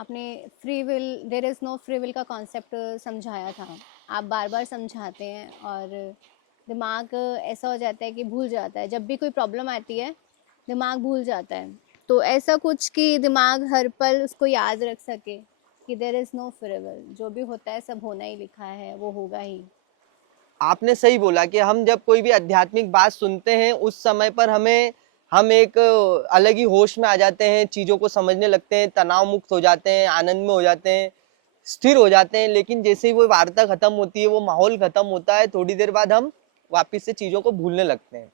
आपने free will, there is no free will का concept समझाया था। आप बार-बार समझाते हैं और दिमाग ऐसा हो जाता है कि भूल जाता है। जब भी कोई प्रॉब्लम आती है, दिमाग भूल जाता है। तो ऐसा कुछ कि दिमाग हर पल उसको याद रख सके कि there is no free will, जो भी होता है सब होना ही लिखा है, वो होगा ही। आपने सही बोला कि हम जब कोई भी आध्यात्मिक बात सुनते हैं उस समय पर हम एक अलग ही होश में आ जाते हैं, चीजों को समझने लगते हैं, तनाव मुक्त हो जाते हैं, आनंद में हो जाते हैं, स्थिर हो जाते हैं। लेकिन जैसे ही वो वार्ता खत्म होती है, वो माहौल खत्म होता है, थोड़ी देर बाद हम वापिस से चीजों को भूलने लगते हैं।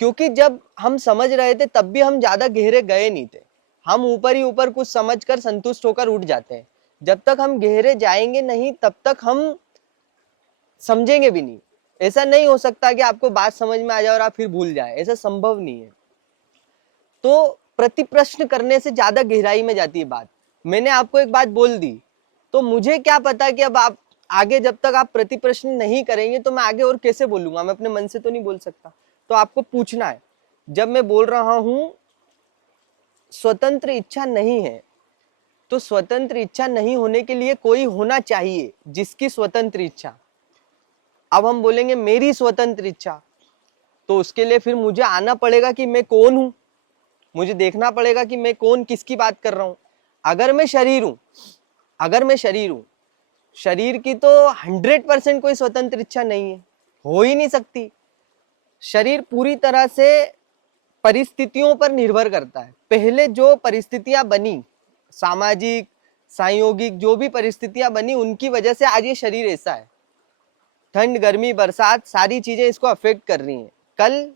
क्योंकि जब हम समझ रहे थे तब भी हम ज्यादा गहरे गए नहीं थे, हम ऊपर ही ऊपर कुछ समझकर संतुष्ट होकर उठ जाते हैं। जब तक हम गहरे जाएंगे नहीं तब तक हम समझेंगे भी नहीं। ऐसा नहीं हो सकता कि आपको बात समझ में आ जाए और आप फिर भूल जाए, ऐसा संभव नहीं है। तो प्रति प्रश्न करने से ज्यादा गहराई में जाती है बात। मैंने आपको एक बात बोल दी, तो मुझे क्या पता कि अब आप आगे, जब तक आप प्रति प्रश्न नहीं करेंगे तो मैं आगे और कैसे बोलूंगा, मैं अपने मन से तो नहीं बोल सकता। तो आपको पूछना है। जब मैं बोल रहा हूं स्वतंत्र इच्छा नहीं है, तो स्वतंत्र इच्छा नहीं होने के लिए कोई होना चाहिए जिसकी स्वतंत्र इच्छा। अब हम बोलेंगे मेरी स्वतंत्र इच्छा, तो उसके लिए फिर मुझे आना पड़ेगा कि मैं कौन हूं, मुझे देखना पड़ेगा कि मैं कौन, किसकी बात कर रहा हूं। अगर मैं शरीर हूं, अगर मैं शरीर हूं, शरीर की तो 100% कोई स्वतंत्र इच्छा नहीं है, हो ही नहीं सकती। शरीर पूरी तरह से परिस्थितियों पर निर्भर करता है। पहले जो परिस्थितियां बनी, सामाजिक, सांयोगिक जो भी परिस्थितियां बनी, उनकी वजह से आज ये शरीर ऐसा है। ठंड, गर्मी, बरसात, सारी चीजें इसको अफेक्ट कर रही हैं। कल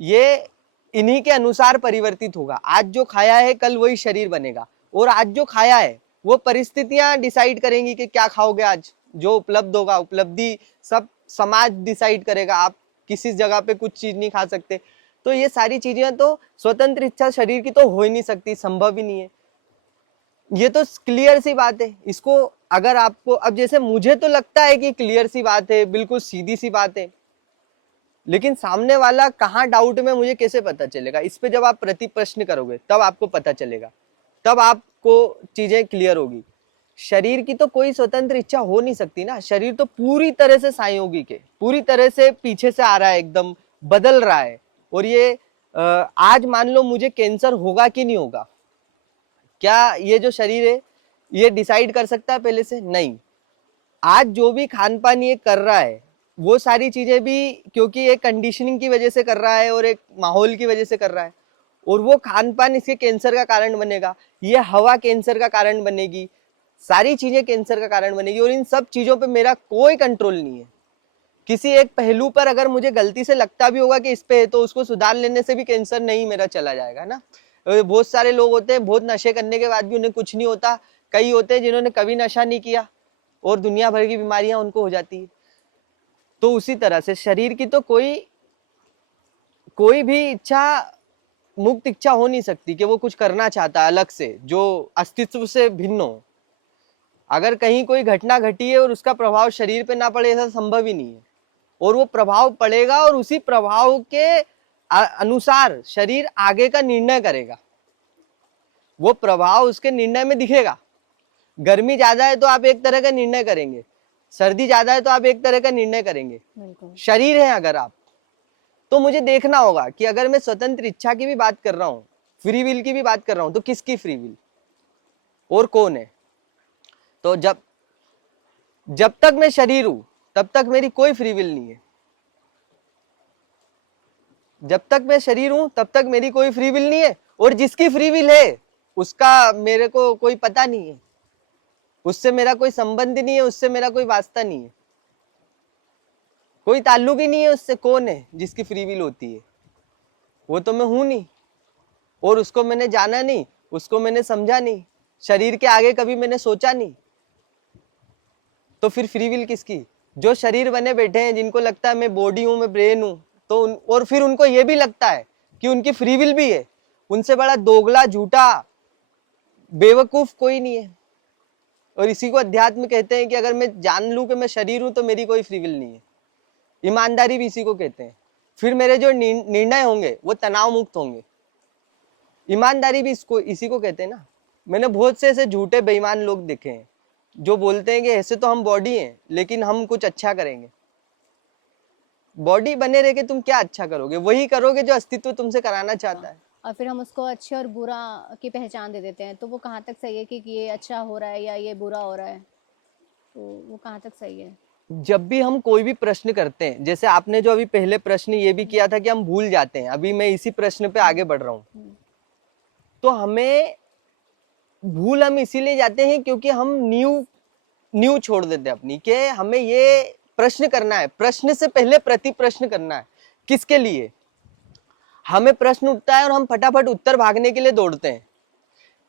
ये इन्हीं के अनुसार परिवर्तित होगा। आज जो खाया है कल वही शरीर बनेगा, और आज जो खाया है वो परिस्थितियां डिसाइड करेंगी कि क्या खाओगे। आज जो उपलब्ध होगा, उपलब्धि सब समाज डिसाइड करेगा। आप किसी जगह पे कुछ चीज नहीं खा सकते। तो ये सारी चीजें तो स्वतंत्र इच्छा शरीर की तो हो ही नहीं सकती, संभव ही नहीं है। ये तो क्लियर सी बात है। इसको अगर आपको, अब जैसे मुझे तो लगता है कि क्लियर सी बात है, बिल्कुल सीधी सी बात है, लेकिन सामने वाला कहाँ डाउट में, मुझे कैसे पता चलेगा? इस पे जब आप प्रति प्रश्न करोगे तब आपको पता चलेगा, तब आपको चीजें क्लियर होगी। शरीर की तो कोई स्वतंत्र इच्छा हो नहीं सकती ना। शरीर तो पूरी तरह से संयोगिक है, पूरी तरह से पीछे से आ रहा है, एकदम बदल रहा है। और ये आज मान लो मुझे कैंसर होगा कि नहीं होगा, क्या ये जो शरीर है ये डिसाइड कर सकता है पहले से? नहीं। आज जो भी खान पान ये कर रहा है, वो सारी चीजें भी क्योंकि एक कंडीशनिंग की वजह से कर रहा है और एक माहौल की वजह से कर रहा है, और वो खान पान इसके कैंसर का कारण बनेगा। ये हवा कैंसर का कारण बनेगी, सारी चीजें कैंसर का कारण बनेगी, और इन सब चीजों पे मेरा कोई कंट्रोल नहीं है। किसी एक पहलू पर अगर मुझे गलती से लगता भी होगा कि इस पे है, तो उसको सुधार लेने से भी कैंसर नहीं मेरा चला जाएगा ना। बहुत सारे लोग होते हैं, बहुत नशे करने के बाद भी उन्हें कुछ नहीं होता। कई होते हैं जिन्होंने कभी नशा नहीं किया और दुनिया भर की बीमारियां उनको हो जाती है। तो उसी तरह से शरीर की तो कोई भी इच्छा मुक्त इच्छा हो नहीं सकती कि वो कुछ करना चाहता है अलग से जो अस्तित्व से भिन्न हो। अगर कहीं कोई घटना घटी है और उसका प्रभाव शरीर पे ना पड़े, ऐसा संभव ही नहीं है। और वो प्रभाव पड़ेगा और उसी प्रभाव के अनुसार शरीर आगे का निर्णय करेगा। वो प्रभाव उसके निर्णय में दिखेगा। गर्मी ज्यादा है तो आप एक तरह का निर्णय करेंगे, सर्दी ज्यादा है तो आप एक तरह का निर्णय करेंगे। शरीर है अगर आप, तो मुझे देखना होगा कि अगर मैं स्वतंत्र इच्छा की भी बात कर रहा हूं, फ्री विल की भी बात कर रहा हूं, तो किसकी फ्री विल और कौन है? तो जब तक मैं शरीर हूं तब तक मेरी कोई फ्री विल नहीं है। जब तक मैं शरीर हूं तब तक मेरी कोई फ्री विल नहीं है, और जिसकी फ्री विल है उसका मेरे को कोई पता नहीं है, उससे मेरा कोई संबंध नहीं है, उससे मेरा कोई वास्ता नहीं है, कोई ताल्लुक ही नहीं है उससे। कौन है जिसकी फ्री विल होती है? वो तो मैं हूं नहीं, और उसको मैंने जाना नहीं, उसको मैंने समझा नहीं, शरीर के आगे कभी मैंने सोचा नहीं। तो फिर फ्री विल किसकी? जो शरीर बने बैठे हैं, जिनको लगता है मैं बॉडी हूं, मैं ब्रेन हूं, तो और फिर उनको ये भी लगता है कि उनकी फ्री विल भी है। उनसे बड़ा दोगला, झूठा, बेवकूफ कोई नहीं है। और इसी को अध्यात्म कहते हैं कि अगर मैं जान लूं कि मैं शरीर हूं तो मेरी कोई फ्री विल नहीं है। ईमानदारी भी इसी को कहते हैं। फिर मेरे जो निर्णय होंगे वो तनाव मुक्त होंगे। ईमानदारी भी इसी को कहते हैं ना। मैंने बहुत से ऐसे झूठे बेईमान लोग देखे हैं जो बोलते हैं कि ऐसे तो हम बॉडी हैं लेकिन हम कुछ अच्छा करेंगे। बॉडी बने रह के तुम क्या अच्छा करोगे? वही करोगे जो अस्तित्व तुमसे कराना चाहता है। और फिर हम उसको अच्छे और बुरा की पहचान दे देते हैं, तो वो कहाँ तक सही है कि ये अच्छा हो रहा है या ये बुरा हो रहा है, तो वो कहाँ तक सही है? जब भी हम कोई भी प्रश्न करते हैं, जैसे आपने जो अभी पहले प्रश्न ये भी किया था कि हम भूल जाते हैं, अभी मैं इसी प्रश्न पे आगे बढ़ रहा हूँ। तो हमें भूल हम इसीलिए जाते हैं क्योंकि हम न्यू छोड़ देते हैं अपनी, कि हमें ये प्रश्न करना है, प्रश्न से पहले प्रति प्रश्न करना है। किसके लिए? हमें प्रश्न उठता है और हम फटाफट उत्तर भागने के लिए दौड़ते हैं।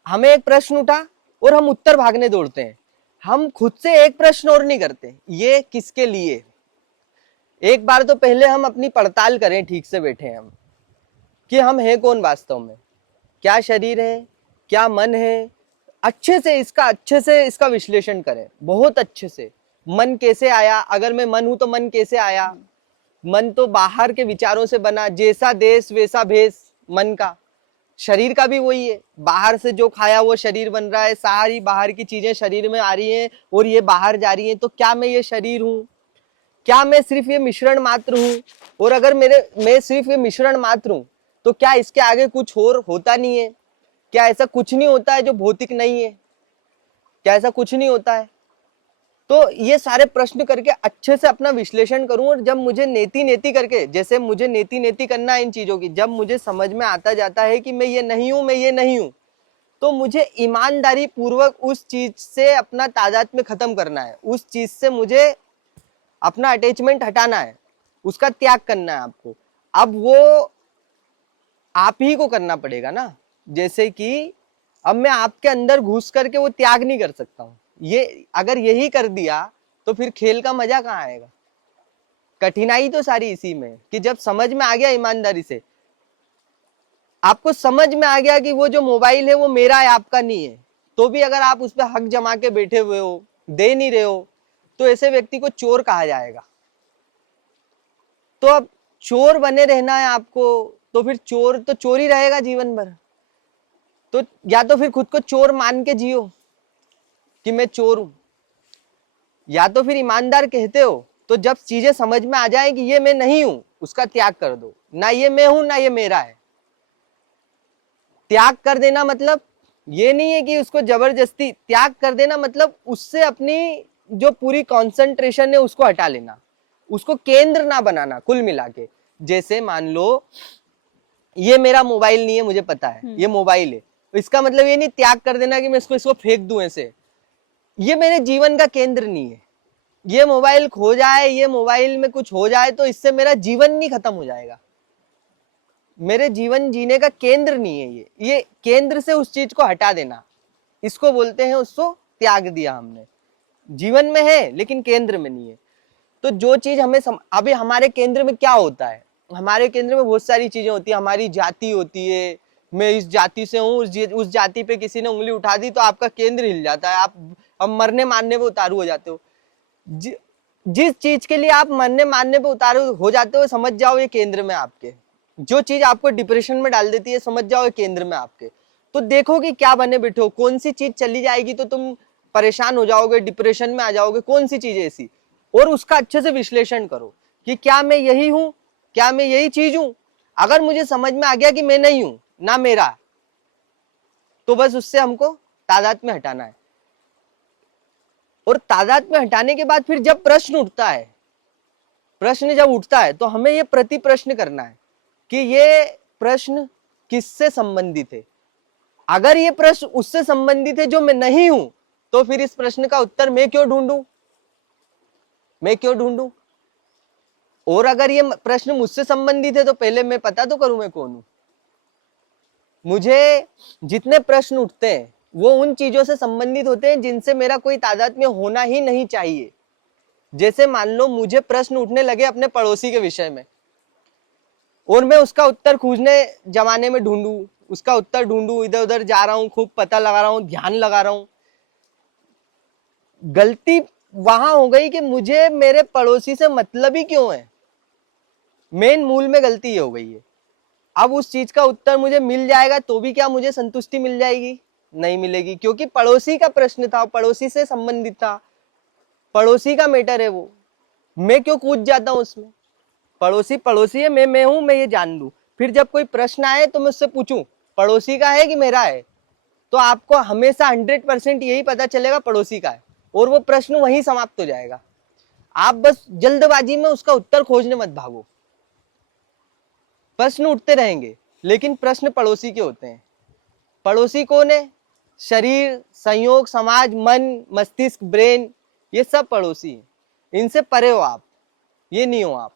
हमें एक प्रश्न उठा और हम उत्तर भागने दौड़ते हैं, हम खुद से एक प्रश्न और नहीं करते, ये किसके लिए? एक बार तो पहले हम अपनी पड़ताल करें, ठीक से बैठे हम, कि हम हैं कौन वास्तव में, क्या शरीर है, क्या मन है, अच्छे से इसका विश्लेषण करें, बहुत अच्छे से। मन कैसे आया? अगर मैं मन हूं तो मन कैसे आया? मन तो बाहर के विचारों से बना, जैसा देश वैसा भेष मन का। शरीर का भी वही है, बाहर से जो खाया वो शरीर बन रहा है, सारी बाहर की चीजें शरीर में आ रही हैं और ये बाहर जा रही हैं। तो क्या मैं ये शरीर हूं? क्या मैं सिर्फ ये मिश्रण मात्र हूं? और अगर मैं सिर्फ ये मिश्रण मात्र हूं तो क्या इसके आगे कुछ और होता नहीं है? क्या ऐसा कुछ नहीं होता है जो भौतिक नहीं है? क्या ऐसा कुछ नहीं होता है? तो ये सारे प्रश्न करके अच्छे से अपना विश्लेषण करूं, और जब मुझे नेति नेति करके, जैसे मुझे नेति नेति करना है इन चीजों की, जब मुझे समझ में आता जाता है कि मैं ये नहीं हूं, मैं ये नहीं हूं, तो मुझे ईमानदारी पूर्वक उस चीज से अपना तादात्म्य खत्म करना है, उस चीज से मुझे अपना अटैचमेंट हटाना है, उसका त्याग करना है आपको। अब वो आप ही को करना पड़ेगा ना। जैसे कि अब मैं आपके अंदर घुस करके वो त्याग नहीं कर सकता हूं, ये अगर यही कर दिया तो फिर खेल का मजा कहाँ आएगा? कठिनाई तो सारी इसी में है कि जब समझ में आ गया ईमानदारी से, आपको समझ में आ गया कि वो जो मोबाइल है वो मेरा है, आपका नहीं है, तो भी अगर आप उस पर हक जमा के बैठे हुए हो, दे नहीं रहे हो, तो ऐसे व्यक्ति को चोर कहा जाएगा। तो अब चोर बने रहना है आपको, तो फिर चोर तो चोर ही रहेगा जीवन भर। तो या तो फिर खुद को चोर मान के जियो कि मैं चोर हूं, या तो फिर ईमानदार कहते हो। तो जब चीजें समझ में आ जाए कि ये मैं नहीं हूं, उसका त्याग कर दो, ना ये मैं हूं ना ये मेरा है। त्याग कर देना मतलब ये नहीं है कि उसको जबरदस्ती, त्याग कर देना मतलब उससे अपनी जो पूरी कंसंट्रेशन है उसको हटा लेना, उसको केंद्र ना बनाना कुल मिला के। जैसे मान लो ये मेरा मोबाइल नहीं है, मुझे पता है ये मोबाइल है, तो इसका मतलब ये नहीं त्याग कर देना कि मैं इसको फेंक दूं ऐसे। ये मेरे जीवन का केंद्र नहीं है। ये मोबाइल खो जाए, ये मोबाइल में कुछ हो जाए तो इससे मेरा जीवन नहीं खत्म हो जाएगा, मेरे जीवन जीने का केंद्र नहीं है ये केंद्र से उस चीज को हटा देना, इसको बोलते हैं, उसको त्याग दिया हमने। जीवन में है लेकिन केंद्र में नहीं है। तो जो चीज हमें अभी हमारे केंद्र में क्या होता है? हमारे केंद्र में बहुत सारी चीजें होती है। हमारी जाति होती है, मैं इस जाति से हूँ, उस जाति पे किसी ने उंगली उठा दी तो आपका केंद्र हिल जाता है, आप अब मरने मारने पे उतारू हो जाते हो। जिस चीज के लिए आप मरने मारने पे उतारू हो जाते हो, समझ जाओ ये केंद्र में आपके। जो चीज आपको डिप्रेशन में डाल देती है, समझ जाओ ये केंद्र में आपके। तो देखो कि क्या बने बैठे हो, कौन सी चीज चली जाएगी तो तुम परेशान हो जाओगे, डिप्रेशन में आ जाओगे, कौन सी चीज ऐसी, और उसका अच्छे से विश्लेषण करो कि क्या मैं यही हूं, क्या मैं यही चीज हूं। अगर मुझे समझ में आ गया कि मैं नहीं हूं ना मेरा, तो बस उससे हमको तादात्म्य हटाना है। और तादात्म्य हटाने के बाद फिर जब प्रश्न उठता है, प्रश्न जब उठता है तो हमें ये प्रति प्रश्न करना है कि ये प्रश्न किससे संबंधित है। अगर ये प्रश्न उससे संबंधित है जो मैं नहीं हूं, तो फिर इस प्रश्न का उत्तर मैं क्यों ढूंढूं, मैं क्यों ढूंढूं। और अगर ये प्रश्न मुझसे संबंधित है तो पहले मैं पता तो करूं मैं कौन हूं। मुझे जितने प्रश्न उठते हैं वो उन चीजों से संबंधित होते हैं जिनसे मेरा कोई तादात्म्य होना ही नहीं चाहिए। जैसे मान लो मुझे प्रश्न उठने लगे अपने पड़ोसी के विषय में, और मैं उसका उत्तर खोजने जमाने में ढूंढूं, उसका उत्तर ढूंढूं, इधर उधर जा रहा हूं, खूब पता लगा रहा हूं, ध्यान लगा रहा हूं। गलती वहां हो गई कि मुझे मेरे पड़ोसी से मतलब ही क्यों है। मेन मूल में गलती ये हो गई है। अब उस चीज का उत्तर मुझे मिल जाएगा तो भी क्या मुझे संतुष्टि मिल जाएगी? नहीं मिलेगी, क्योंकि पड़ोसी का प्रश्न था, पड़ोसी से संबंधित था, पड़ोसी का मैटर है वो। मैं क्यों कूद जाता हूं उसमें? पड़ोसी पड़ोसी है, मैं हूं, मैं ये जान लूं। फिर जब कोई प्रश्न आए तो मैं उससे पूछूं पड़ोसी का है कि मेरा है, तो आपको हमेशा 100% यही पता चलेगा पड़ोसी का है, और वो प्रश्न वहीं समाप्त हो जाएगा। आप बस जल्दबाजी में उसका उत्तर खोजने मत भागो। प्रश्न उठते रहेंगे, लेकिन प्रश्न पड़ोसी के होते हैं। पड़ोसी कौन है? शरीर, संयोग, समाज, मन, मस्तिष्क, ब्रेन, ये सब पड़ोसी हैं। इनसे परे हो आप, ये नहीं हो आप।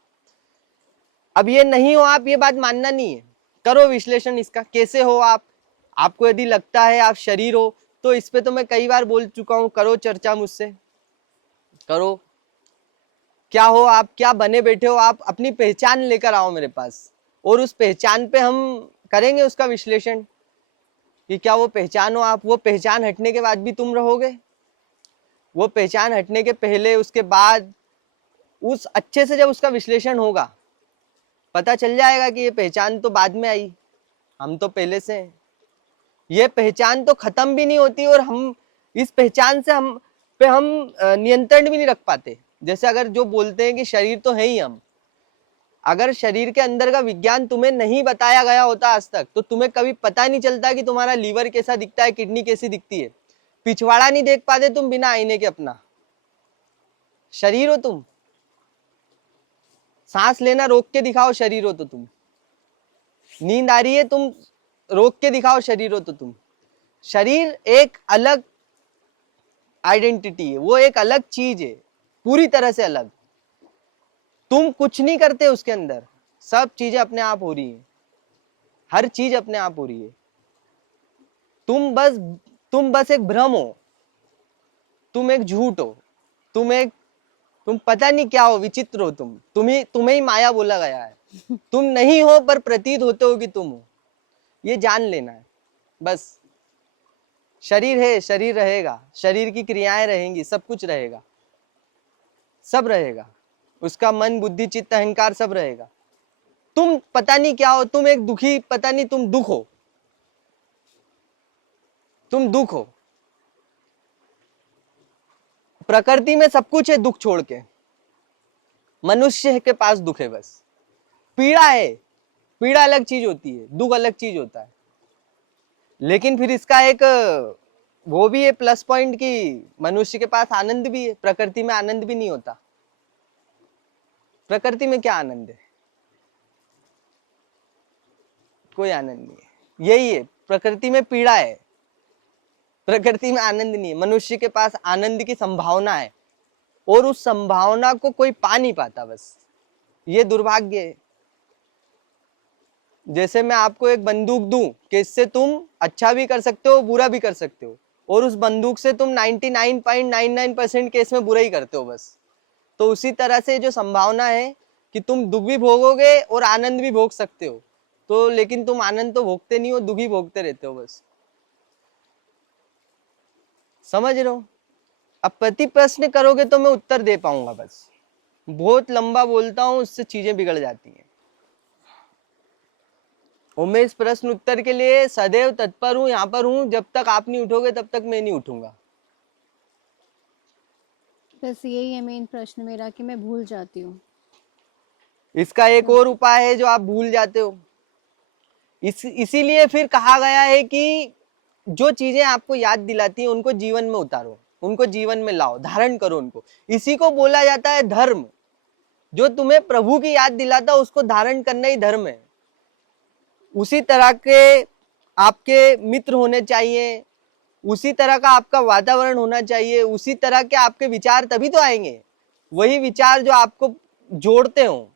अब ये नहीं हो आप, ये बात मानना नहीं है। करो विश्लेषण इसका, कैसे हो आप। आपको यदि लगता है आप शरीर हो, तो इस पे तो मैं कई बार बोल चुका हूं, करो चर्चा मुझसे, करो। क्या हो आप, क्या बने बैठे हो आप, अपनी पहचान लेकर आओ मेरे पास, और उस पहचान पे हम करेंगे उसका विश्लेषण कि क्या वो पहचान हो आप। वो पहचान हटने के बाद भी तुम रहोगे, वो पहचान हटने के पहले, उसके बाद, उस अच्छे से जब उसका विश्लेषण होगा, पता चल जाएगा कि ये पहचान तो बाद में आई, हम तो पहले से हैं। ये पहचान तो खत्म भी नहीं होती, और हम इस पहचान से हम नियंत्रण भी नहीं रख पाते। जैसे अगर जो बोलते हैं कि शरीर तो है ही हम, अगर शरीर के अंदर का विज्ञान तुम्हें नहीं बताया गया होता आज तक, तो तुम्हें कभी पता नहीं चलता कि तुम्हारा लीवर कैसा दिखता है, किडनी कैसी दिखती है, पिछवाड़ा नहीं देख पाते तुम बिना आईने के अपना। शरीर हो तुम, सांस लेना रोक के दिखाओ, शरीर हो तो तुम। नींद आ रही है, तुम रोक के दिखाओ, शरीर हो तो तुम। शरीर एक अलग आइडेंटिटी है, वो एक अलग चीज है, पूरी तरह से अलग। तुम कुछ नहीं करते उसके अंदर, सब चीजें अपने आप हो रही है, हर चीज अपने आप हो रही है। तुम बस एक भ्रम हो, तुम एक झूठ हो, तुम पता नहीं क्या हो, विचित्र हो तुम। तुम्हें ही माया बोला गया है। तुम नहीं हो पर प्रतीत होते हो कि तुम हो, ये जान लेना है बस। शरीर है, शरीर रहेगा, शरीर की क्रियाएं रहेंगी, सब कुछ रहेगा, सब रहेगा, उसका मन, बुद्धि, चित्त, अहंकार सब रहेगा। तुम पता नहीं क्या हो, तुम एक दुखी, पता नहीं तुम दुख हो, तुम दुख हो। प्रकृति में सब कुछ है दुख छोड़ के, मनुष्य के पास दुख है बस। पीड़ा है, पीड़ा अलग चीज होती है, दुख अलग चीज होता है। लेकिन फिर इसका एक वो भी है प्लस पॉइंट कि मनुष्य के पास आनंद भी है, प्रकृति में आनंद भी नहीं होता। प्रकृति में क्या आनंद है? कोई आनंद नहीं है। यही है, प्रकृति में पीड़ा है, प्रकृति में आनंद नहीं है। मनुष्य के पास आनंद की संभावना है, और उस संभावना को कोई पा नहीं पाता, बस ये दुर्भाग्य है। जैसे मैं आपको एक बंदूक दूं कि इससे तुम अच्छा भी कर सकते हो, बुरा भी कर सकते हो, और उस बंदूक से तुम 99.99% केस में बुरा ही करते हो बस। तो उसी तरह से जो संभावना है कि तुम दुख भी भोगोगे और आनंद भी भोग सकते हो, तो लेकिन तुम आनंद तो भोगते नहीं हो, दुख ही भोगते रहते हो बस। समझ रहे हो? अब प्रति प्रश्न करोगे तो मैं उत्तर दे पाऊंगा, बस बहुत लंबा बोलता हूं, उससे चीजें बिगड़ जाती हैं। और मैं इस प्रश्न उत्तर के लिए सदैव तत्पर हूं, यहां पर हूं। जब तक आप नहीं उठोगे तब तक मैं नहीं उठूंगा। बस यही है मेन प्रश्न मेरा कि मैं भूल जाती हूँ। इसका एक और उपाय है जो आप भूल जाते हो। इसीलिए फिर कहा गया है कि जो चीजें आपको याद दिलाती हैं उनको जीवन में उतारो, उनको जीवन में लाओ, धारण करो उनको। इसी को बोला जाता है धर्म। जो तुम्हें प्रभु की याद दिलाता उसको धारण करना ही धर्म है। उसी तरह के आपके मित्र होने चाहिए, उसी तरह का आपका वातावरण होना चाहिए, उसी तरह के आपके विचार तभी तो आएंगे। वही विचार जो आपको जोड़ते हो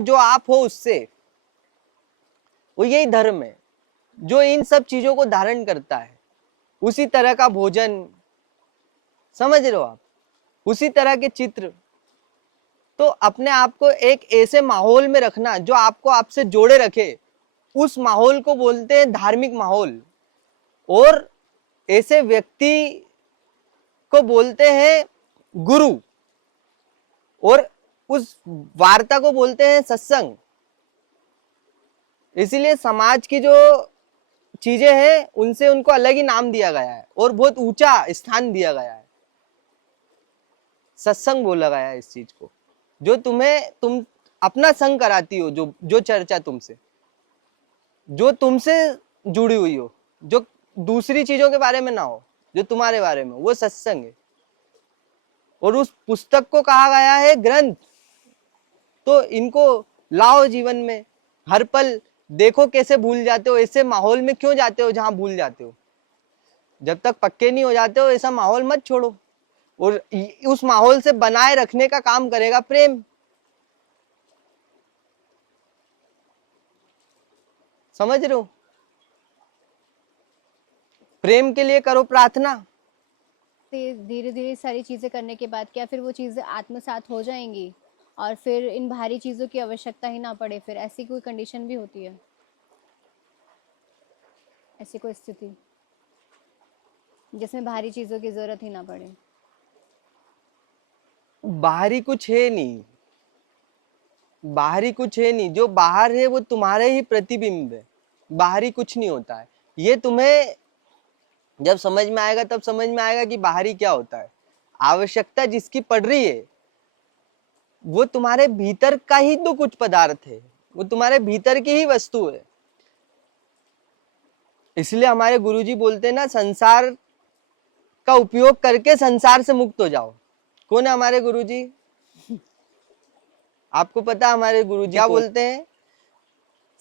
जो आप हो उससे, वो यही धर्म है जो इन सब चीजों को धारण करता है। उसी तरह का भोजन, समझ रहे हो आप, उसी तरह के चित्र। तो अपने आप को एक ऐसे माहौल में रखना जो आपको आपसे जोड़े रखे, उस माहौल को बोलते हैं धार्मिक माहौल। और ऐसे व्यक्ति को बोलते हैं गुरु, और उस वार्ता को बोलते हैं सत्संग। इसीलिए समाज की जो चीजें हैं उनसे उनको अलग ही नाम दिया गया है और बहुत ऊंचा स्थान दिया गया है। सत्संग बोला गया है इस चीज को, जो तुम अपना संग कराती हो, जो चर्चा तुमसे, जो तुमसे जुड़ी हुई हो, जो दूसरी चीजों के बारे में ना हो, जो तुम्हारे बारे में, वो सत्संग है। और उस पुस्तक को कहा गया है ग्रंथ। तो इनको लाओ जीवन में, हर पल देखो कैसे भूल जाते हो। ऐसे माहौल में क्यों जाते हो जहां भूल जाते हो? जब तक पक्के नहीं हो जाते हो ऐसा माहौल मत छोड़ो। और उस माहौल से बनाए रखने का काम करेगा प्रेम। समझ रहे हो? प्रेम के लिए करो प्रार्थना। धीरे धीरे सारी चीज़ें करने के बाद क्या फिर वो चीज़ें आत्मसात हो जाएंगी और फिर इन बाहरी चीज़ों की आवश्यकता ही ना पड़े? फिर ऐसी कोई कंडीशन भी होती है, ऐसी कोई स्थिति जिसमें बाहरी चीज़ों की ज़रूरत ही ना पड़े? बाहरी कुछ है नहीं, बाहरी कुछ है नहीं। जो बाहर है वो तुम्हारे ही प्रतिबिंब है, बाहरी कुछ नहीं होता है। ये तुम्हें जब समझ में आएगा तब समझ में आएगा कि बाहरी क्या होता है। आवश्यकता जिसकी पड़ रही है वो तुम्हारे भीतर का ही तो कुछ पदार्थ है, वो तुम्हारे भीतर की ही वस्तु है। इसलिए हमारे गुरुजी बोलते हैं ना, संसार का उपयोग करके संसार से मुक्त हो जाओ। कौन है हमारे गुरुजी? आपको पता है हमारे गुरुजी क्या बोलते हैं?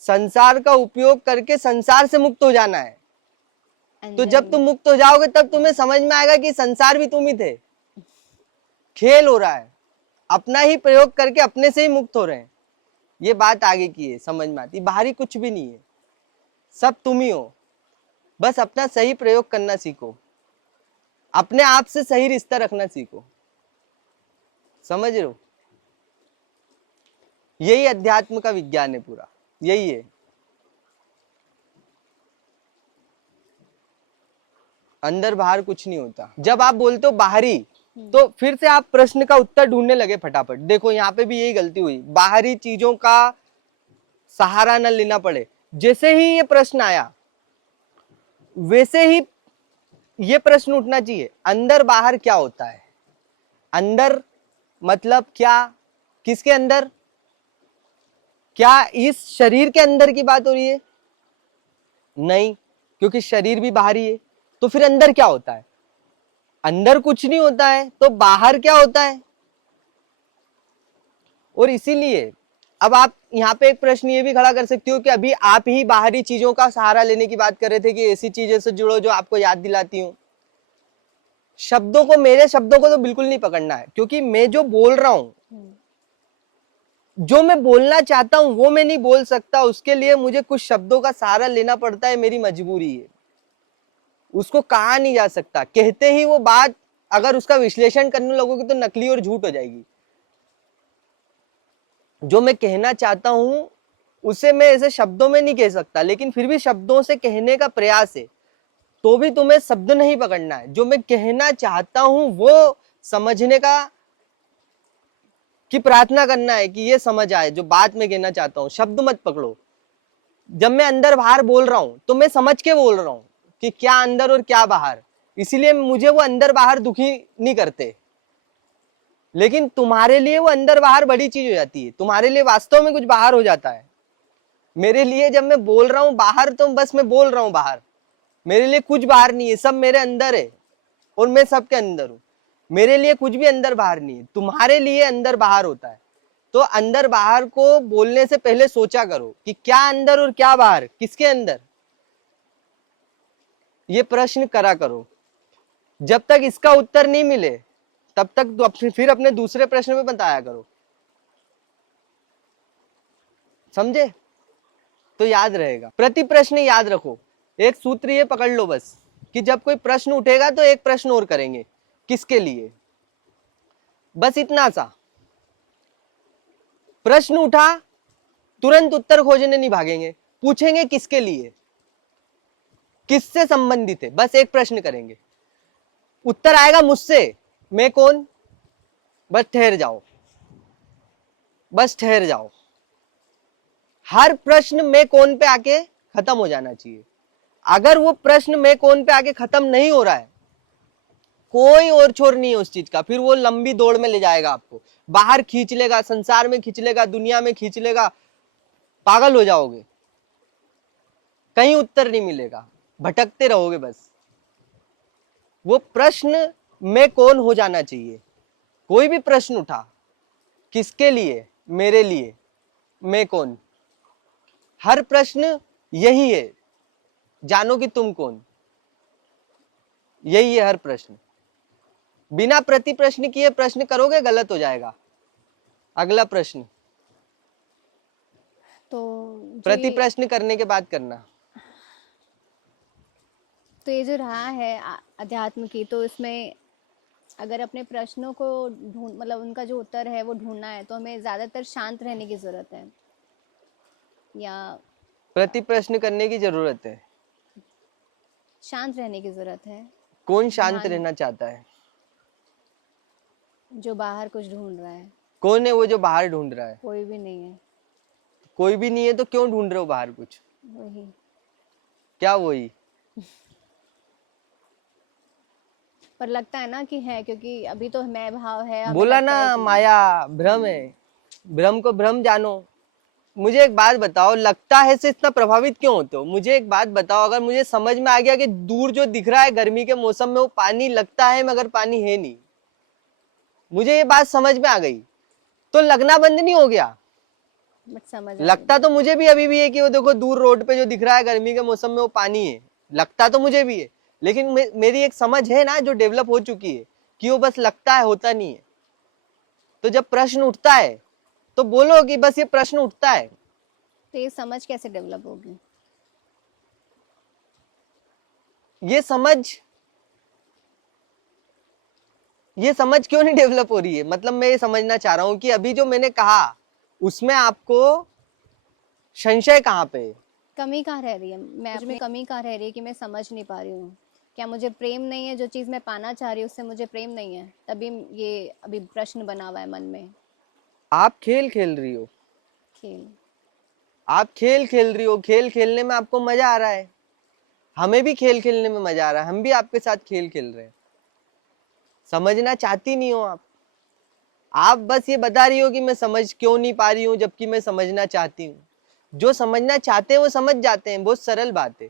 संसार का उपयोग करके संसार से मुक्त हो जाना है। तो जब तुम मुक्त हो जाओगे तब तुम्हें समझ में आएगा कि संसार भी तुम ही थे। खेल हो रहा है, अपना ही प्रयोग करके अपने से ही मुक्त हो रहे हैं। ये बात आगे की है, समझ में आती। बाहरी कुछ भी नहीं है, सब तुम ही हो। बस अपना सही प्रयोग करना सीखो, अपने आप से सही रिश्ता रखना सीखो। समझ रहे हो? यही अध्यात्म का विज्ञान है, पूरा यही है। अंदर बाहर कुछ नहीं होता। जब आप बोलते हो बाहरी, तो फिर से आप प्रश्न का उत्तर ढूंढने लगे फटाफट। देखो यहाँ पे भी यही गलती हुई, बाहरी चीजों का सहारा न लेना पड़े। जैसे ही ये प्रश्न आया वैसे ही ये प्रश्न उठना चाहिए, अंदर बाहर क्या होता है? अंदर मतलब क्या? किसके अंदर? क्या इस शरीर के अंदर की बात हो रही है? नहीं, क्योंकि शरीर भी बाहरी है। तो फिर अंदर क्या होता है? अंदर कुछ नहीं होता है, तो बाहर क्या होता है? और इसीलिए अब आप यहाँ पे एक प्रश्न ये भी खड़ा कर सकते हो कि अभी आप ही बाहरी चीजों का सहारा लेने की बात कर रहे थे कि ऐसी चीजें से जुड़ो जो आपको याद दिलाती हूँ। शब्दों को, मेरे शब्दों को तो बिल्कुल नहीं पकड़ना है, क्योंकि मैं जो बोल रहा हूं, जो मैं बोलना चाहता हूं वो मैं नहीं बोल सकता। उसके लिए मुझे कुछ शब्दों का सहारा लेना पड़ता है, मेरी मजबूरी है। उसको कहा नहीं जा सकता। कहते ही वो बात अगर उसका विश्लेषण करने लगोगे तो नकली और झूठ हो जाएगी। जो मैं कहना चाहता हूं उसे मैं ऐसे शब्दों में नहीं कह सकता, लेकिन फिर भी शब्दों से कहने का प्रयास है। तो भी तुम्हें शब्द नहीं पकड़ना है, जो मैं कहना चाहता हूं वो समझने का की प्रार्थना करना है कि ये समझ आए जो बात मैं कहना चाहता हूं। शब्द मत पकड़ो। जब मैं अंदर बाहर बोल रहा हूं तो मैं समझ के बोल रहा हूं कि क्या अंदर और क्या बाहर। इसीलिए मुझे वो अंदर बाहर दुखी नहीं करते, लेकिन तुम्हारे लिए वो अंदर बाहर बड़ी चीज हो जाती है। तुम्हारे लिए वास्तव में कुछ बाहर हो जाता है। मेरे लिए जब मैं बोल रहा हूं बाहर, तो बस मैं बोल रहा हूं बाहर, मेरे लिए कुछ बाहर नहीं है, सब मेरे अंदर है और मैं सबके अंदर हूं। मेरे लिए कुछ भी अंदर बाहर नहीं है, तुम्हारे लिए अंदर बाहर होता है। तो अंदर बाहर को बोलने से पहले सोचा करो कि क्या अंदर और क्या बाहर, किसके अंदर, ये प्रश्न करा करो। जब तक इसका उत्तर नहीं मिले तब तक तो फिर अपने दूसरे प्रश्न में बताया करो। समझे? तो याद रहेगा। प्रति प्रश्न याद रखो। एक सूत्र ये पकड़ लो बस, कि जब कोई प्रश्न उठेगा तो एक प्रश्न और करेंगे, किसके लिए? बस इतना सा। प्रश्न उठा, तुरंत उत्तर खोजने नहीं भागेंगे, पूछेंगे किसके लिए, किससे संबंधित है। बस एक प्रश्न करेंगे, उत्तर आएगा मुझसे, मैं कौन? बस ठहर जाओ, बस ठहर जाओ। हर प्रश्न में कौन पे आके खत्म हो जाना चाहिए। अगर वो प्रश्न मैं कौन पे आके खत्म नहीं हो रहा है, कोई और छोर नहीं है उस चीज का, फिर वो लंबी दौड़ में ले जाएगा आपको, बाहर खींच लेगा, संसार में खींच लेगा, दुनिया में खींच लेगा, पागल हो जाओगे, कहीं उत्तर नहीं मिलेगा, भटकते रहोगे बस। वो प्रश्न मैं कौन हो जाना चाहिए। कोई भी प्रश्न उठा, किसके लिए, मेरे लिए, मैं कौन, हर प्रश्न यही है, जानो कि तुम कौन, यही है हर प्रश्न। बिना प्रति प्रश्न किए प्रश्न करोगे गलत हो जाएगा। अगला प्रश्न, तो प्रति प्रश्न करने के बाद करना। तो ये जो रहा है अध्यात्म की, तो इसमें अगर अपने प्रश्नों को ढूंढ मतलब उनका जो उत्तर है वो ढूंढना है, तो हमें ज़्यादातर शांत रहने की ज़रूरत है, या प्रति प्रश्न करने की जरूरत है। शांत रहने की ज़रूरत है। कौन शांत ध्यान, रहना चाहता है? जो बाहर कुछ ढूंढ रहा है। कौन है वो जो बाहर ढूंढ रहा है? कोई भी नहीं है। कोई भी नहीं है तो क्यों ढूंढ रहे हो बाहर कुछ? वही, क्या वही? पर लगता है ना कि है, क्योंकि अभी तो मैं भाव है, हमें बोला लगता है ना, कि माया भ्रम है, भ्रम को भ्रम जानो। मुझे एक बात बताओ, लगता है से इतना प्रभावित क्यों होते हो? मुझे एक बात बताओ, अगर मुझे समझ में आ गया कि दूर जो दिख रहा है गर्मी के मौसम में वो पानी लगता है मगर पानी है नहीं, मुझे ये बात समझ में आ गई, तो लगना बंद नहीं हो गया? बट समझ लगता तो मुझे भी अभी भी है कि वो देखो दूर रोड पे जो दिख रहा है गर्मी के मौसम में वो पानी है, लगता तो मुझे भी है, लेकिन मेरी एक समझ है ना जो डेवलप हो चुकी है कि वो बस लगता है, होता नहीं है। तो जब प्रश्न उठता है तो बोलो कि बस ये प्रश्न उठता है। तो ये समझ कैसे डेवलप होगी? ये समझ क्यों नहीं डेवलप हो रही है? मतलब मैं ये समझना चाह रहा हूं कि अभी जो मैंने कहा उसमें आपको संशय कहाँ पे है? कमी कहाँ रह रही है? मैं में कमी कहाँ रह रही है कि मैं समझ नहीं पा रही हूँ? क्या मुझे प्रेम नहीं है? जो चीज़ मैं पाना चाह रही हूँ उससे मुझे प्रेम नहीं है, तभी ये अभी प्रश्न बना हुआ है मन में। आप खेल खेल रही हो, खेल, आप खेल खेल रही हो, खेल खेलने में आपको मजा आ रहा है, हमें भी खेल खेलने में मजा आ रहा है, हम भी आपके साथ खेल खेल रहे हैं। समझना चाहती नहीं हो आप बस ये बता रही हो कि मैं समझ क्यों नहीं पा रही हूँ, जबकि मैं समझना चाहती हूँ। जो समझना चाहते हैं वो समझ जाते हैं, बहुत सरल बात है।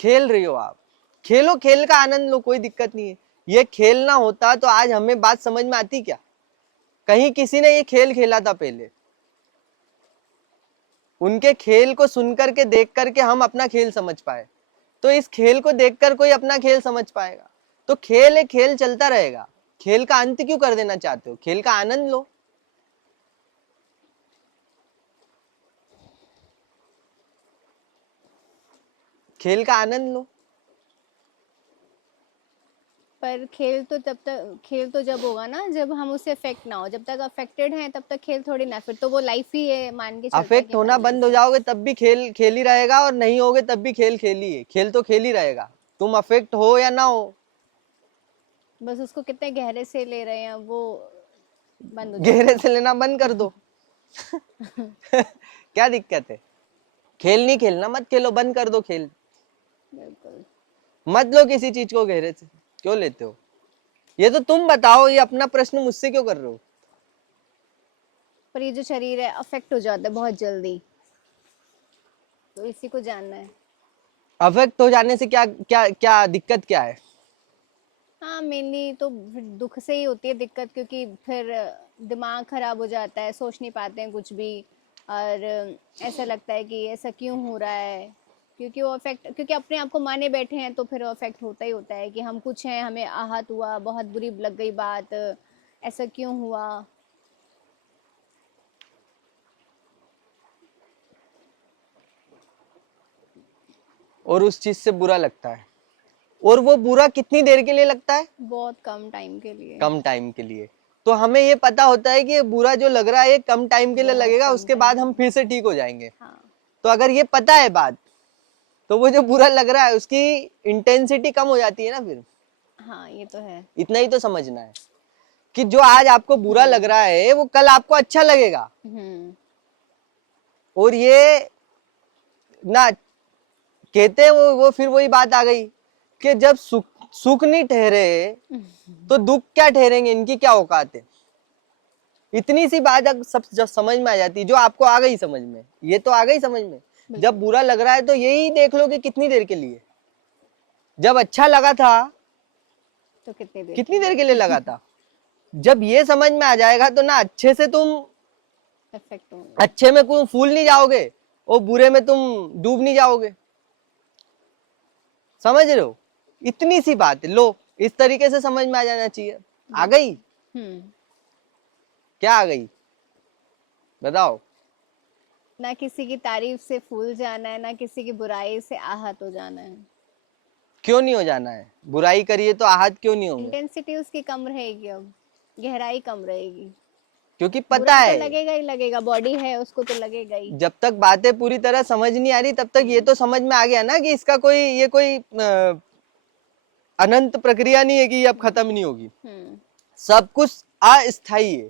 खेल रही हो आप, खेलो, खेल का आनंद लो, कोई दिक्कत नहीं है। ये खेल ना होता तो आज हमें बात समझ में आती क्या? कहीं किसी ने ये खेल खेला था पहले, उनके खेल को सुन करके देख करके हम अपना खेल समझ पाए, तो इस खेल को देखकर कोई अपना खेल समझ पाएगा। तो खेल है, खेल चलता रहेगा। खेल का अंत क्यों कर देना चाहते हो? खेल का आनंद लो। खेल का आनंद लो। पर खेल तो जब होगा ना जब हम उससे अफेक्ट ना हो। जब तक अफेक्टेड हैं तब तक खेल थोड़ी ना, फिर तो वो लाइफ ही है, मान के चलते हैं अफेक्ट कि होना मरने बंद हो से। जाओगे तब भी खेल खेल ही रहेगा, और नहीं होगे तब भी खेल खेल ही है। खेल तो खेल ही रहेगा, तुम अफेक्ट हो या ना हो। बस उसको कितने गहरे से ले रहे हैं वो बंद हो गहरे जाएगा। से लेना बंद कर दो। क्या दिक्कत है? खेल नहीं खेलना मत खेलो, बंद कर दो खेल। बिल्कुल। मत लो किसी चीज को गहरे से, क्यों लेते हो? ये तो तुम बताओ, ये अपना प्रश्न मुझसे क्यों कर रहे हो? पर ये जो शरीर है अफेक्ट हो जाता है बहुत जल्दी, तो इसी को जानना है। अफेक्ट हो जाने से क्या क्या क्या दिक्कत क्या है? हाँ, मेनली तो फिर दुख से ही होती है दिक्कत, क्योंकि फिर दिमाग खराब हो जाता है, सोच नहीं पाते हैं कुछ भी, और ऐसा लगता है कि ऐसा क्यों हो रहा है, क्योंकि वो अफेक्ट, क्योंकि अपने आप को माने बैठे हैं, तो फिर अफेक्ट होता ही होता है कि हम कुछ हैं, हमें आहत हुआ, बहुत बुरी लग गई बात, ऐसा क्यों हुआ। और उस चीज से बुरा लगता है, और वो बुरा कितनी देर के लिए लगता है? बहुत कम टाइम के लिए। कम टाइम के लिए। तो हमें ये पता होता है कि ये बुरा जो लग रहा है ये कम टाइम के लिए बहुत लगेगा, कम उसके टाइम बाद के हम लिए। फिर से ठीक हो जाएंगे। हाँ। तो अगर ये पता है बात, तो वो जो बुरा लग रहा है उसकी इंटेंसिटी कम हो जाती है ना फिर। हाँ, ये तो है। इतना ही तो समझना है कि जो आज आपको बुरा लग रहा है वो कल आपको अच्छा लगेगा। हम्म। और ये ना कहते हैं वो फिर वही बात आ गई कि जब सुख सुख नहीं ठहरे तो दुख क्या ठहरेंगे, इनकी क्या औकात है। इतनी सी बात अब सब जब समझ में आ जाती, जो आपको आ गई समझ में, ये तो आ गई समझ में। जब बुरा लग रहा है तो यही देख लो कि कितनी देर के लिए, जब अच्छा लगा था तो कितनी देर के लिए लगा था। जब ये समझ में आ जाएगा तो ना अच्छे से तुम इफेक्ट होगा। अच्छे में तुम फूल नहीं जाओगे और बुरे में तुम डूब नहीं जाओगे। समझ रहे हो, इतनी सी बात है। लो इस तरीके से समझ में आ जाना चाहिए। आ गई? क्या आ गई बताओ। ना किसी की तारीफ से फूल जाना है, ना किसी की बुराई से आहत हो जाना है। क्यों नहीं हो जाना है? बुराई करिए तो आहत क्यों नहीं होंगे? इंटेंसिटी उसकी कम रहेगी, अब गहराई कम रहेगी। क्योंकि पता बुरा है तो लगेगा ही लगेगा, बॉडी है उसको तो लगेगा ही। जब तक बातें पूरी तरह समझ नहीं आ रही तब तक ये तो समझ में आ गया ना कि इसका कोई ये कोई अनंत प्रक्रिया नहीं है कि ये अब खत्म नहीं होगी। सब कुछ अस्थायी है,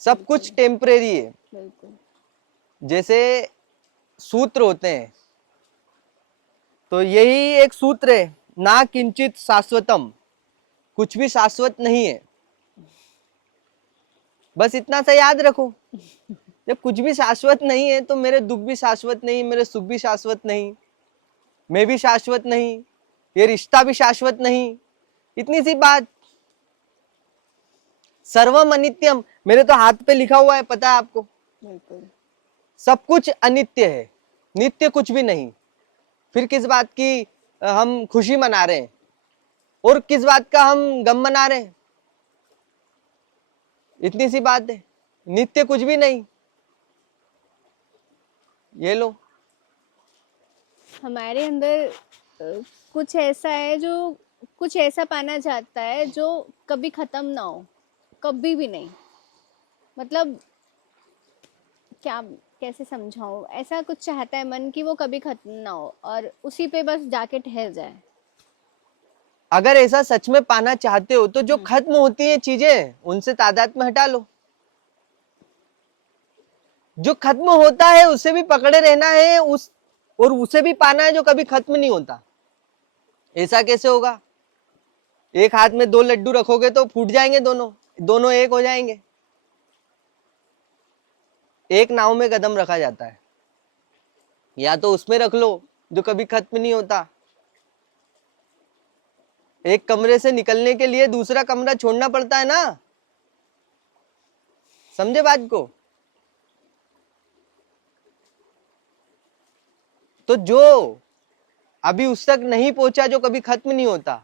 सब कुछ टेम्परेरी है। बिल्कुल। जैसे सूत्र होते हैं तो यही एक सूत्र है, ना किंचित शाश्वतम, कुछ भी शाश्वत नहीं है। बस इतना सा याद रखो, जब कुछ भी शाश्वत नहीं है तो मेरे दुख भी शाश्वत नहीं, मेरे सुख भी शाश्वत नहीं, मैं भी शाश्वत नहीं, ये रिश्ता भी शाश्वत नहीं। इतनी सी बात। सर्वम अनित्यम, मेरे तो हाथ पे लिखा हुआ है, पता है आपको। बिल्कुल। सब कुछ अनित्य है, नित्य कुछ भी नहीं। फिर किस बात की हम खुशी मना रहे हैं और किस बात का हम गम मना रहे हैं। इतनी सी बात है, नित्य कुछ भी नहीं। ये लो, हमारे अंदर कुछ ऐसा है जो कुछ ऐसा पाना चाहता है जो कभी खत्म ना हो, कभी भी नहीं। मतलब क्या कैसे समझाऊं, ऐसा कुछ चाहता है मन कि वो कभी खत्म ना हो और उसी पे बस जाके ठहर जाए। अगर ऐसा सच में पाना चाहते हो तो जो खत्म होती है चीजें उनसे तादाद में हटा लो। जो खत्म होता है उससे भी पकड़े रहना है, और उसे भी पाना है जो कभी खत्म नहीं होता। ऐसा कैसे होगा? एक हाथ में दो लड्डू रखोगे तो फूट जाएंगे दोनों, दोनों एक हो जाएंगे। एक नाव में कदम रखा जाता है, या तो उसमें रख लो जो कभी खत्म नहीं होता। एक कमरे से निकलने के लिए दूसरा कमरा छोड़ना पड़ता है ना। समझे बात को? तो जो अभी उस तक नहीं पहुंचा जो कभी खत्म नहीं होता,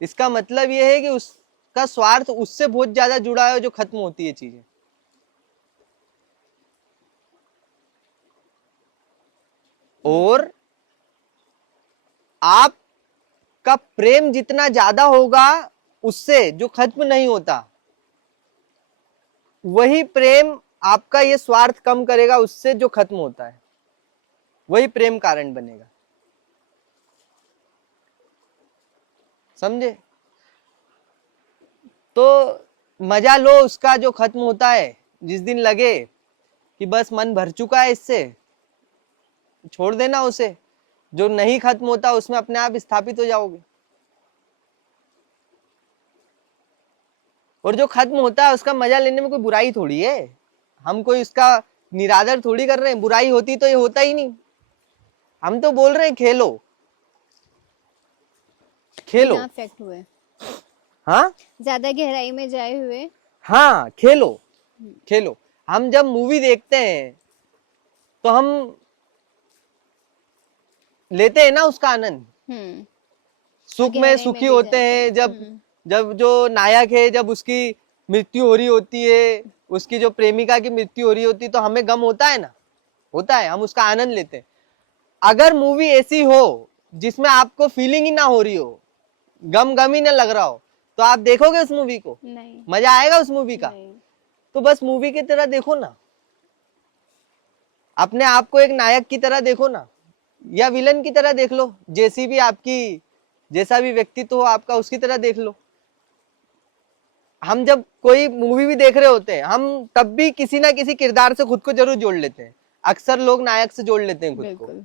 इसका मतलब यह है कि उसका स्वार्थ उससे बहुत ज्यादा जुड़ा है जो खत्म होती है चीजें। और आपका प्रेम जितना ज्यादा होगा उससे जो खत्म नहीं होता, वही प्रेम आपका ये स्वार्थ कम करेगा उससे जो खत्म होता है, वही प्रेम कारण बनेगा। समझे? तो मजा लो उसका जो खत्म होता है। जिस दिन लगे कि बस मन भर चुका है इससे, छोड़ देना उसे। जो नहीं खत्म होता उसमें अपने आप स्थापित हो जाओगे। और जो खत्म होता है उसका मजा लेने में कोई बुराई थोड़ी है। हम कोई उसका निरादर थोड़ी कर रहे हैं। बुराई होती तो ये होता ही नहीं। हम तो बोल रहे हैं खेलो, खेलो। अफेक्ट हुए, हाँ, ज्यादा गहराई में जाए हुए। हाँ, खेलो, खेलो। हम जब मूवी देखते हैं तो हम लेते हैं ना उसका आनंद। सुख में सुखी होते हैं। जब जो नायक है, जब उसकी मृत्यु हो रही होती है, उसकी जो प्रेमिका की मृत्यु हो रही होती है, तो हमें गम होता है ना, होता है। हम उसका आनंद लेते हैं। अगर मूवी ऐसी हो जिसमें आपको फीलिंग ही ना हो रही हो, गम ही ना लग रहा हो, तो आप देखोगे उस मूवी को? नहीं। मजा आएगा उस मूवी का? नहीं। तो बस मूवी की तरह देखो ना, अपने आप को एक नायक की तरह देखो ना, या विलन की तरह देख लो। जैसी भी आपकी, जैसा भी व्यक्तित्व हो आपका, उसकी तरह देख लो। हम जब कोई मूवी भी देख रहे होते हैं, हम तब भी किसी ना किसी किरदार से खुद को जरूर जोड़ लेते हैं। अक्सर लोग नायक से जोड़ लेते हैं खुद को, बिल्कुल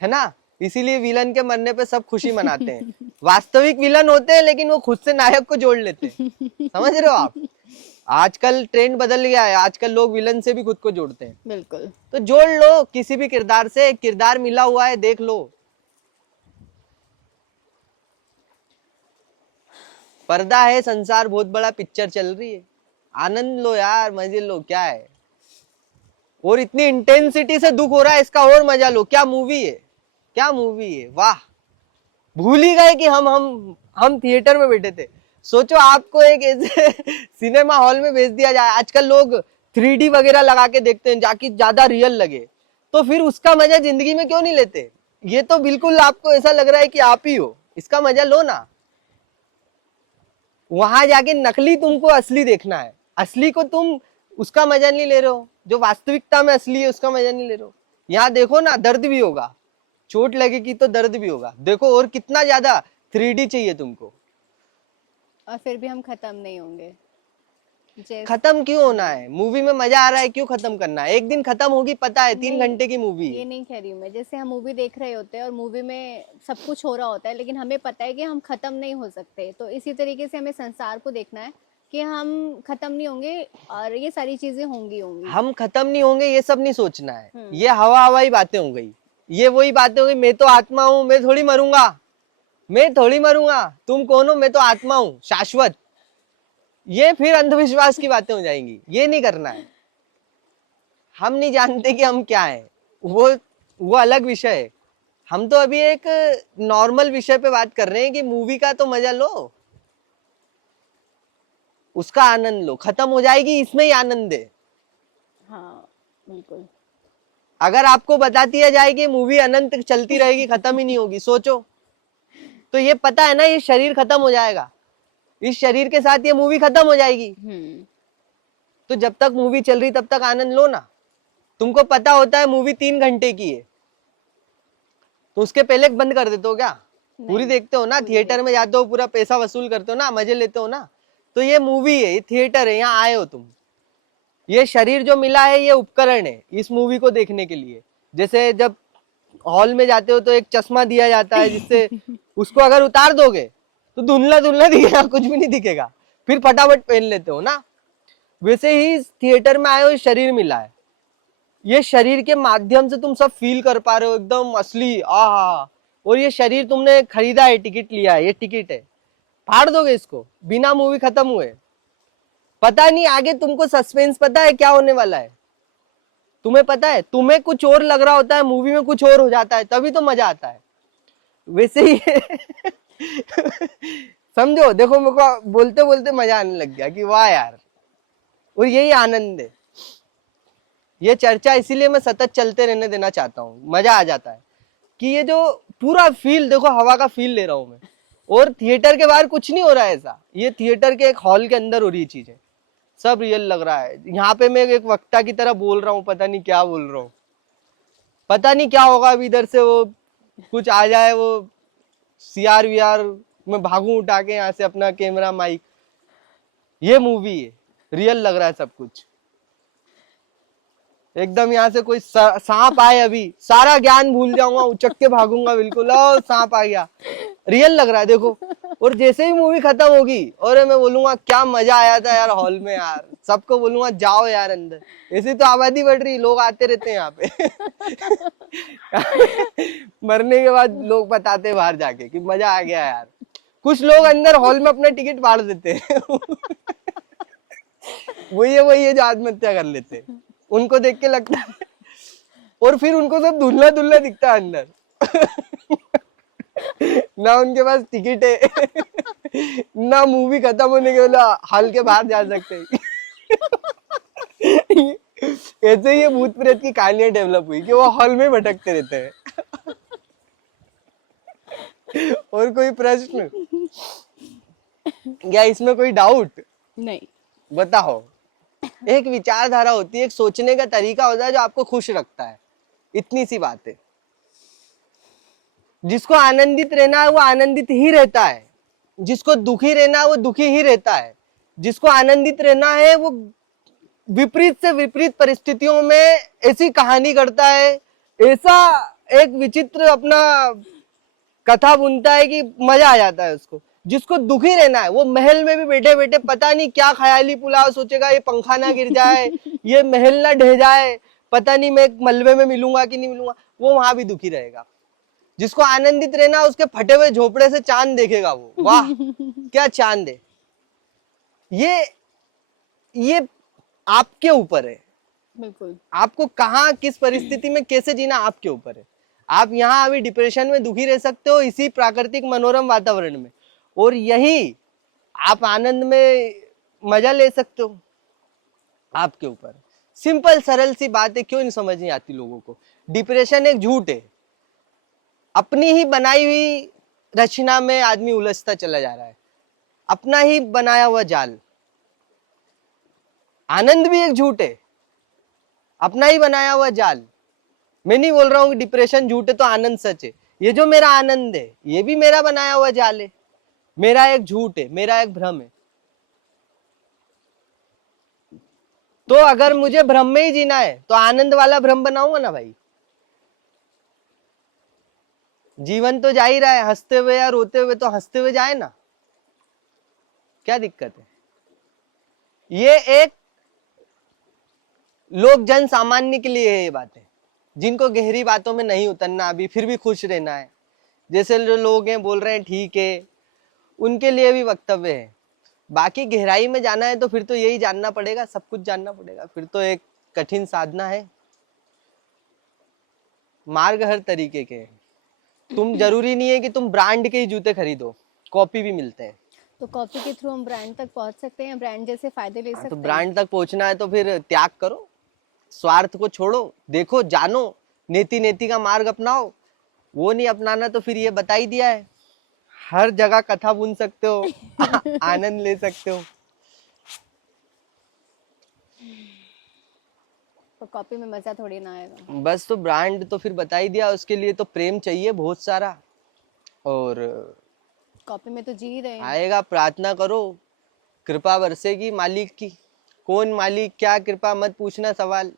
है ना, इसीलिए विलन के मरने पे सब खुशी मनाते हैं। वास्तविक विलन होते हैं लेकिन वो खुद से नायक को जोड़ लेते हैं, समझ रहे हो आप। आजकल ट्रेंड बदल गया है, आजकल लोग विलन से भी खुद को जोड़ते हैं। बिल्कुल। तो जोड़ लो किसी भी किरदार से, किरदार मिला हुआ है देख लो। पर्दा है, संसार बहुत बड़ा पिक्चर चल रही है, आनंद लो यार, मजे लो, क्या है। और इतनी इंटेंसिटी से दुख हो रहा है, इसका और मजा लो। क्या मूवी है, क्या मूवी है, वाह। भूल ही गए कि हम थिएटर में बैठे थे। सोचो आपको एक ऐसे सिनेमा हॉल में भेज दिया जाए, आजकल लोग 3D वगैरह लगा के देखते हैं जाकि ज्यादा रियल लगे, तो फिर उसका मजा जिंदगी में क्यों नहीं लेते। ये तो बिल्कुल आपको ऐसा लग रहा है कि आप ही हो, इसका मजा लो ना। वहां जाके नकली तुमको असली देखना है, असली को तुम उसका मजा नहीं ले रहे हो, जो वास्तविकता में असली है उसका मजा नहीं ले रहे हो। यहाँ देखो ना, दर्द भी होगा, चोट लगेगी तो दर्द भी होगा, देखो। और कितना ज्यादा 3D चाहिए तुमको, और फिर भी हम खत्म नहीं होंगे। खत्म क्यों होना है। मूवी में मजा आ रहा है, क्यों खत्म करना है। एक दिन खत्म होगी, पता है, 3 घंटे की मूवी ये है। नहीं कह रही हूँ मैं, जैसे हम मूवी देख रहे होते हैं और मूवी में सब कुछ हो रहा होता है, लेकिन हमें पता है कि हम खत्म नहीं हो सकते। तो इसी तरीके से हमें संसार को देखना है कि हम खत्म नहीं होंगे और ये सारी चीजें होंगी। हम खत्म नहीं होंगे ये सब नहीं सोचना है, ये हवा हवाई बातें हो गई। ये वही बातें हो गई, मैं तो आत्मा हूँ, मैं थोड़ी मरूंगा, मैं थोड़ी मरूंगा, तुम कौन हो, मैं तो आत्मा हूँ शाश्वत। ये फिर अंधविश्वास की बातें हो जाएंगी, ये नहीं करना है। हम नहीं जानते कि हम क्या है, वो अलग विषय है। हम तो अभी एक नॉर्मल विषय पे बात कर रहे हैं कि मूवी का तो मजा लो, उसका आनंद लो। खत्म हो जाएगी, इसमें ही आनंद है। हाँ बिल्कुल। अगर आपको बता दिया जाए कि मूवी अनंत चलती रहेगी, खत्म ही नहीं होगी, सोचो। तो ये पता है ना, ये शरीर खत्म हो जाएगा, इस शरीर के साथ ये मूवी खत्म हो जाएगी। तो जब तक मूवी चल रही तब तक आनंद लो ना। तुमको पता होता है मूवी 3 घंटे की है, तो उसके पहले बंद कर देते हो क्या। पूरी देखते हो ना, थिएटर में जाते हो, पूरा पैसा वसूल करते हो ना, मजे लेते हो ना। तो ये मूवी है, ये थिएटर है, यहाँ आए हो तुम। ये शरीर जो मिला है ये उपकरण है इस मूवी को देखने के लिए। जैसे जब हॉल में जाते हो तो एक चश्मा दिया जाता है, जिससे उसको अगर उतार दोगे तो धुंधला धुंधला दिखेगा, कुछ भी नहीं दिखेगा, फिर फटाफट पहन लेते हो ना। वैसे ही थिएटर में आए हो, शरीर मिला है, ये शरीर के माध्यम से तुम सब फील कर पा रहे हो, एकदम असली। आहा। और ये शरीर तुमने खरीदा है, टिकट लिया है, ये टिकट है। फाड़ दोगे इसको बिना मूवी खत्म हुए। पता नहीं आगे तुमको सस्पेंस पता है क्या होने वाला है, तुम्हें पता है, तुम्हें कुछ और लग रहा होता है, मूवी में कुछ और हो जाता है, तभी तो मजा आता है। वैसे ही समझो, देखो मेरे को बोलते बोलते मजा आने लग गया कि वाह यार। और यही आनंद है। ये चर्चा इसीलिए मैं सतत चलते रहने देना चाहता हूँ, मजा आ जाता है कि ये जो पूरा फील, देखो हवा का फील ले रहा हूं मैं। और थिएटर के बाहर कुछ नहीं हो रहा है ऐसा, ये थिएटर के एक हॉल के अंदर हो रही है चीजें, सब रियल लग रहा है। यहाँ पे मैं एक वक्ता की तरह बोल रहा हूँ, पता नहीं क्या बोल रहा हूँ, पता नहीं क्या होगा। अभी इधर से वो कुछ आ जाए, वो CR VR में भागू उठा के यहाँ से अपना कैमरा माइक। ये मूवी है, रियल लग रहा है सब कुछ एकदम। यहाँ से कोई सांप आए, अभी सारा ज्ञान भूल जाऊंगा, उचक के भागूंगा बिल्कुल, ओ सांप आ गया, रियल लग रहा है देखो। और जैसे ही मूवी खत्म होगी और मैं बोलूंगा क्या मजा आया था यार हॉल में यार, सबको बोलूंगा जाओ यार अंदर। ऐसी तो आबादी बढ़ रही, लोग आते रहते हैं यहाँ पे मरने के बाद लोग बताते बाहर जाके कि मजा आ गया यार। कुछ लोग अंदर हॉल में अपना टिकट फाड़ देते हैं वही है जो आत्महत्या कर लेते हैं, उनको देख के लगता है। और फिर उनको सब धुंधला धुंधला दिखता है अंदर ना उनके पास टिकट है ना मूवी खत्म होने के बाद हॉल के बाहर जा सकते ऐसे ही ये भूत प्रेत की कहानियां डेवलप हुई कि वो हॉल में भटकते रहते हैं और कोई प्रश्न या इसमें कोई डाउट नहीं? बताओ। एक विचारधारा होती है, एक सोचने का तरीका होता है जो आपको खुश रखता है, इतनी सी बात है। जिसको आनंदित रहना है वो आनंदित ही रहता है, जिसको दुखी रहना है वो दुखी ही रहता है। जिसको आनंदित रहना है विपरीत से विपरीत परिस्थितियों में ऐसी कहानी करता है, ऐसा एक विचित्र अपना कथा बुनता है कि मजा आ जाता है उसको। जिसको दुखी रहना है वो महल में भी बैठे बैठे पता नहीं क्या ख्याली पुलाव सोचेगा, ये पंखा ना गिर जाए, ये महल ना ढह जाए, पता नहीं मैं मलबे में मिलूंगा कि नहीं मिलूंगा, वो वहां भी दुखी रहेगा। जिसको आनंदित रहना, उसके फटे हुए झोपड़े से चांद देखेगा वो, वाह क्या चांद है। ये आपके ऊपर है, बिल्कुल। आपको कहाँ किस परिस्थिति में कैसे जीना आपके ऊपर है। आप यहाँ अभी डिप्रेशन में दुखी रह सकते हो इसी प्राकृतिक मनोरम वातावरण में, और यही आप आनंद में मजा ले सकते हो, आपके ऊपर। सिंपल सरल सी बात है, क्यों नहीं समझ नहीं आती लोगों को। डिप्रेशन एक झूठ है, अपनी ही बनाई हुई रचना में आदमी उलझता चला जा रहा है, अपना ही बनाया हुआ जाल। आनंद भी एक झूठ है, अपना ही बनाया हुआ जाल। मैं नहीं बोल रहा हूं कि डिप्रेशन झूठ है तो आनंद सच है। ये जो मेरा आनंद है ये भी मेरा बनाया हुआ जाल है, मेरा एक झूठ है, मेरा एक भ्रम है। तो अगर मुझे भ्रम में ही जीना है तो आनंद वाला भ्रम बनाऊंगा ना भाई। जीवन तो जा ही रहा है, हंसते हुए या रोते हुए, तो हंसते हुए जाए ना, क्या दिक्कत है। ये एक लोग जन सामान्य के लिए है ये बातें, जिनको गहरी बातों में नहीं उतरना अभी, फिर भी खुश रहना है। जैसे जो लोग हैं बोल रहे हैं ठीक है, उनके लिए भी वक्तव्य है। बाकी गहराई में जाना है तो फिर तो यही जानना पड़ेगा, सब कुछ जानना पड़ेगा, फिर तो एक कठिन साधना है। मार्ग हर तरीके के हैं। तुम जरूरी नहीं है कि तुम ब्रांड के ही जूते खरीदो, कॉपी भी मिलते हैं। तो कॉपी के थ्रू हम ब्रांड तक पहुंच सकते हैं, ब्रांड जैसे फायदे ले सकते तो हैं। ब्रांड तक पहुंचना है तो फिर त्याग करो, स्वार्थ को छोड़ो, देखो जानो, नेति नेति का मार्ग अपनाओ। वो नहीं अपनाना तो फिर ये बता ही दिया है, हर जगह कथा बुन सकते हो, आनंद ले सकते हो। तो कॉपी में मजा थोड़ी ना आएगा। बस तो ब्रांड तो फिर बता ही दिया, उसके लिए तो प्रेम चाहिए बहुत सारा, और कॉपी में तो जी रहे हैं। आएगा। प्रार्थना करो, कृपा बरसेगी मालिक की। कौन मालिक क्या कृपा मत पूछना सवाल,